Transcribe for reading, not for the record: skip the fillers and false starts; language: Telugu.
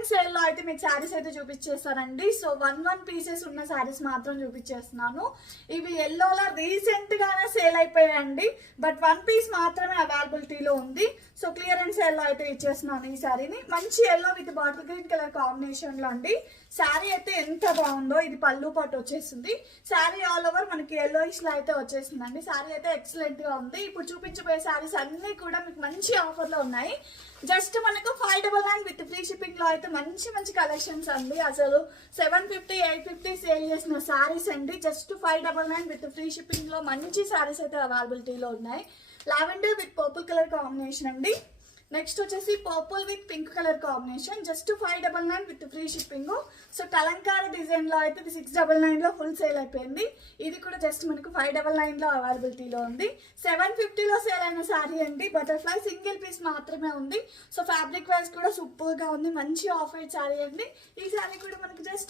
క్లియరెన్స్ సేల్ లో అయితే మీకు శారీస్ అయితే చూపించేస్తానండి. సో 1 పీసెస్ ఉన్న శారీస్ మాత్రం చూపించేస్తున్నాను. ఇవి ఎల్లోలా రీసెంట్ గానే సేల్ అయిపోయాయండి, బట్ 1 పీస్ మాత్రమే అవైలబిలిటీలో ఉంది. సో క్లియరెన్స్ సేల్ లో అయితే ఇచ్చేస్తున్నాను ఈ శారీని. మంచి yellow with bottle green colour combination లో అండి. శారీ అయితే ఎంత బాగుందో. ఇది పళ్ళు పాటు వచ్చేస్తుంది. శారీ ఆల్ ఓవర్ మనకి ఎల్లోయిష్ లో అయితే వచ్చేసిందండి. శారీ అయితే ఎక్సలెంట్ గా ఉంది. ఇప్పుడు చూపించబోయే శారీస్ అన్ని కూడా మీకు మంచి ఆఫర్ లో ఉన్నాయి. జస్ట్ మనకు 599 విత్ ఫ్రీ షిప్పింగ్ లో అయితే మంచి మంచి కలెక్షన్స్ అండి. అసలు 750 850 సేల్ చేసిన శారీస్ అండి. జస్ట్ 599 విత్ ఫ్రీ షిప్పింగ్ లో మంచి శారీస్ అయితే అవైలబిలిటీలో ఉన్నాయి. Lavender with purple colour combination అండి. నెక్స్ట్ వచ్చేసి purple with pink colour combination. Just 599 with free shipping. So Kalamkari design లో అయితే 699 లో ఫుల్ సేల్ అయిపోయింది. ఇది కూడా జస్ట్ మనకు 599 లో అవైలబిలిటీలో ఉంది. 750 లో సేల్ అయిన శారీ అండి. బటర్ఫ్లై సింగిల్ పీస్ మాత్రమే ఉంది. సో ఫ్యాబ్రిక్ వైజ్ కూడా సూపర్ గా ఉంది. మంచి ఆఫ్ వైట్ శారీ అండి. ఈ శారీ కూడా మనకు జస్ట్